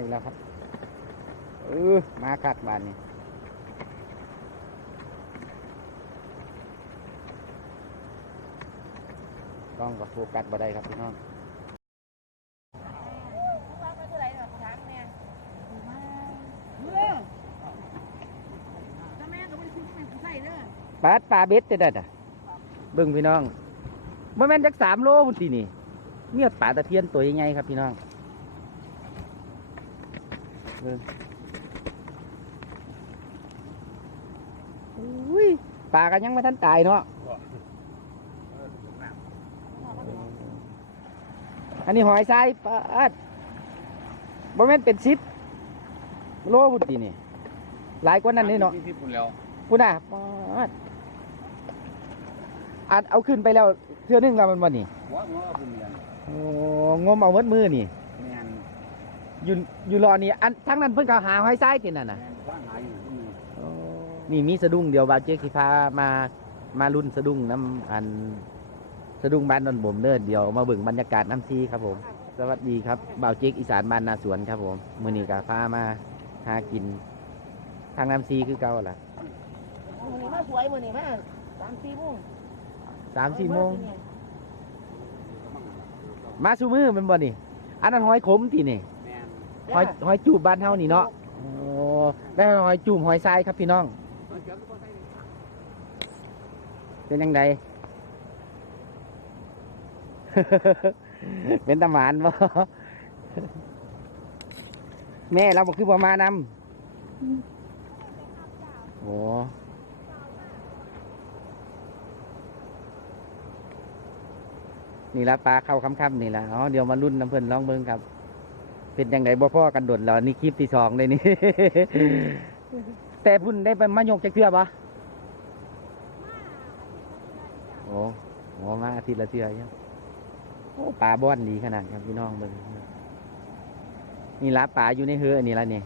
อีกแล้วครับ เออมาคักบานนี่กล้องกับโฟกัสบ่ได้ครับพี่น้องปลาปลาเบ็ดเด็ดอะเบิ่งพี่น้องบ่แม่นจักสามโลพุ่นตินี่เมียปลาตะเพียนตัวใหญ่ๆครับพี่น้อง เบิ่งอุ้ยปลากันยังไม่ทันตายเนาะอันนี้หอยทรายปลาดบ่แม่นเป็นสิบโลพุ่นตินี่ หลายกว่านั้นนี่เนาะที่พุ่นแล้วพูดน่ะปาดอัดเอาขึ้นไปแล้วเทื่อนึงแล้วมันวันนี้หัวหัวพุ่นเรียนโอ้งมเอาเมดมือนี่แม่น อยู่อยู่รอนี่อันทั้งนั้นเพิ่นก็หาหอยทรายตินั่นน่ะแม่นว่างหาอยู่ที่นี่โอ้นี่มีสะดุ้งเดี๋ยวบาวเจ๊กสิพามามารุ่นสะดุ้งน้ำอันสะดุ้งบ้านนนบ่มเด้อเดี๋ยวมาเบิ่งบรรยากาศน้ำซีครับผม สวัสดีครับบ่าวเจ๊กอีสานบ้านนาสวนครับผมมื้อนี้ก็พามาหากิน ทางน้ำซีคือเก่าล่ะมือนี้มาสวยมือนี้มาสามสี่โมงสามสี่โมงมาซูมือแมันบ่นี่อันนั้นหอยขมที่นี่แม่น หอยหอยจูบบ้านเฮานี่เนาะโอ้ได้หอยจูบหอยทรายครับพี่น้อง เป็นยังไง เป็นตาหมานบ่แม่เราบ่คือบ่มานำโอ้นี่ละปลาเข้าค่ำๆนี่ละอ๋อเดี๋ยวมารุ่นน้ำเพิ่นลองเบิ่งครับ เป็นยังไงบ่พ่อกันโดดแล้วนี่คลิปที่สองเลยนี่ แต่พุ่นได้ไปมายกจักเทื่อปะโอ้โหมาอาทิตย์ละเทื่อยังโอ้ปลาบ้อนดีขนาดครับพี่น้องเบิ่งนี่ละปลาอยู่ในเฮืออันนี้ละเนี่ย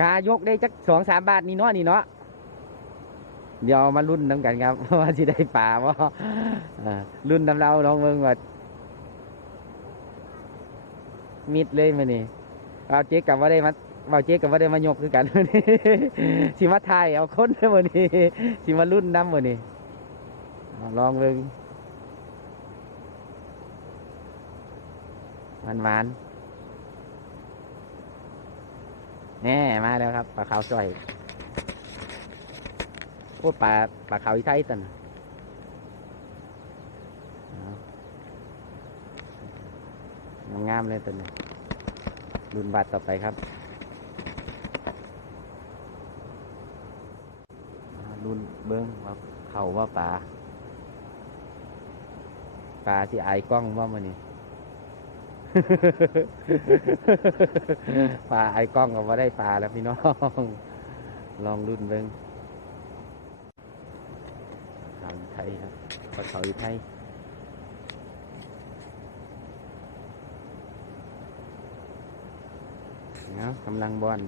กายกได้จักสองสามบาทนี่เนาะนี่เนาะ เดี๋ยวมารุ่นน้ำกันครับ ว่าสิได้ปลาบ่ารุ่นน้ำเราน้องเบิ่งว่ามิดเลยมานี่เอาเจ๊กับว่าได้มาเอาเจ๊กับว่าได้มายกคือกันนี้สิมาถ่ายเอาคนเด้อมื้อนี้สิมารุ่นน้ำมื้อนี้ลองเบิ่งหวานหวานๆแน่มาแล้วครับปลาขาวจ่อย โอ้ปลาปลาขาวอีไทยตันงามเลยตัวนี้รุนบาทต่อไปครับรุนเบิ้งว่าเขาว่าปลาปลาที่อายกล้องว่ามันนี่ปลาไอกล้องก็ว่าได้ปลาแล้วพี่น้อง ลองรุ่นเบิ้ง เขาอยู่ไทยครับปลาเขาอยู่ไทยเนาะกำลังบ้อน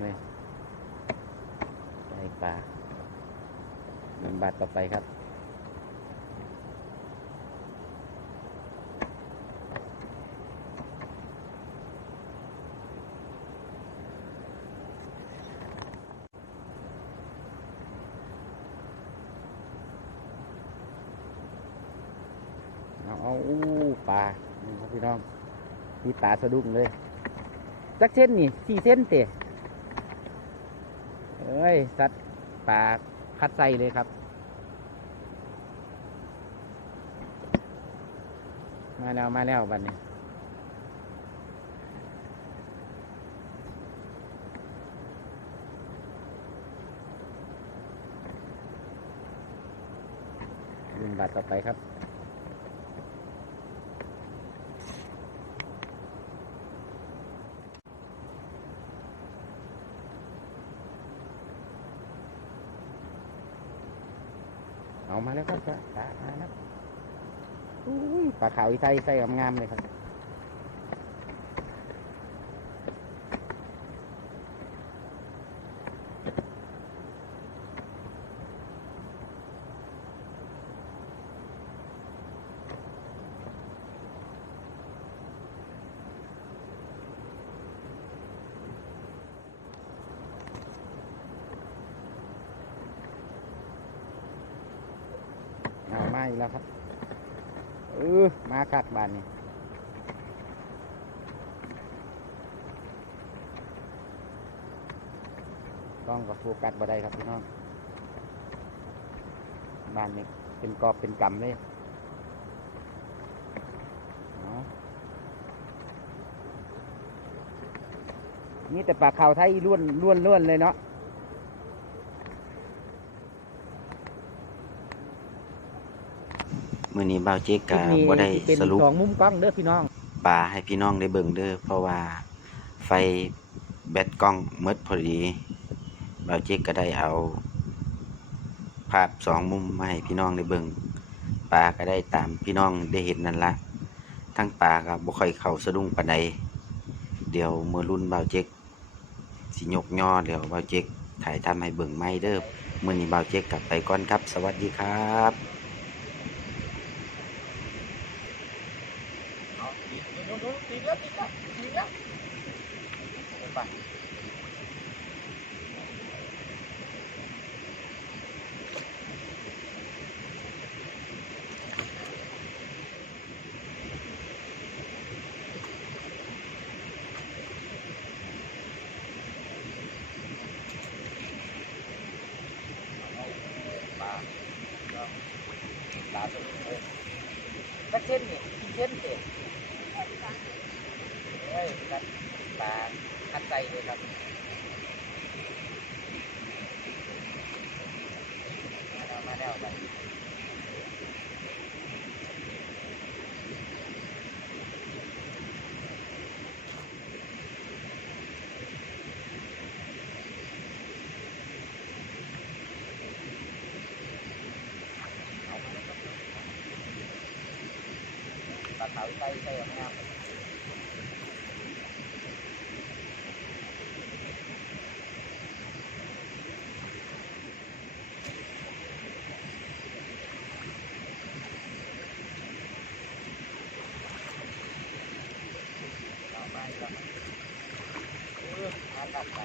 เล่นไฟครับพี่น้องงามเลยใส่ปลาหนึ่งบาทต่อไปครับเอาเอาอู้ปลานี่ครับพี่น้องมีปลาสะดุ้งเลยจักเส้นนี่สี่เส้นเตะ เอ้ยสัตว์ปลาคัดไส้เลยครับ มาแล้วมาแล้วบัดนี้รุ่นบาทต่อไปครับ เอามาแล้วครับจ้ะปลามานะปลาขาวอีไส้ไส้งามๆเลยครับ เอามาอีกแล้วครับเออมากักบานนี่ต้องกับโฟกัสบ่ได้ครับพี่น้องบานนี้เป็นกอบเป็นกำเลยนี่แต่ปลาขาวไทยล้วนล้วนล้วนเลยเนาะ มื้อนี้บ่าวเจ๊กคลิก็ปนี้บ่ได้สิเป็นสรุปสองมุมกล้องเด้อพี่น้องปลาให้พี่น้องได้เบิ่งเด้อเพราะว่าไฟแบตกล้องหมดพอดีบ่าวเจ๊กก็ได้เอา ภาพสองมุมมาให้พี่น้องได้เบิ่งปลาก็ได้ตามพี่น้องได้เห็นนั่นละทั้งปลาก็บ่ค่อยเข้าสะดุ้งปานใดเดี๋ยวมื้อรุ่นบ่าวเจ๊กสิยกย่อเดี๋ยวบ่าวเจ๊กถ่ายทำให้เบิ่งใหม่เด้อมื้อนี้บ่าวเจ๊กกลับไปก่อนครับ สวัสดีครับ สักเส้นนี่กี่เส้ นเสร็จเฮ้ยกัดปลาคัดใจเลยครับมาแล้วมาแล้วบัดนี้ปลาขาวใส่ใส่งามเอามาอีกแล้วเออมาตัดไป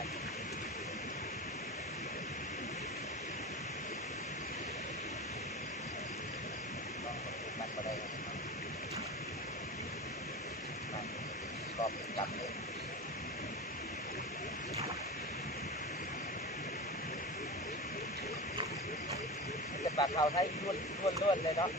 ต้องตัดไปได้ครับ ก็เป็น จับเลยมันจะปากเขาให้ล้วนล้วนเลยเนาะ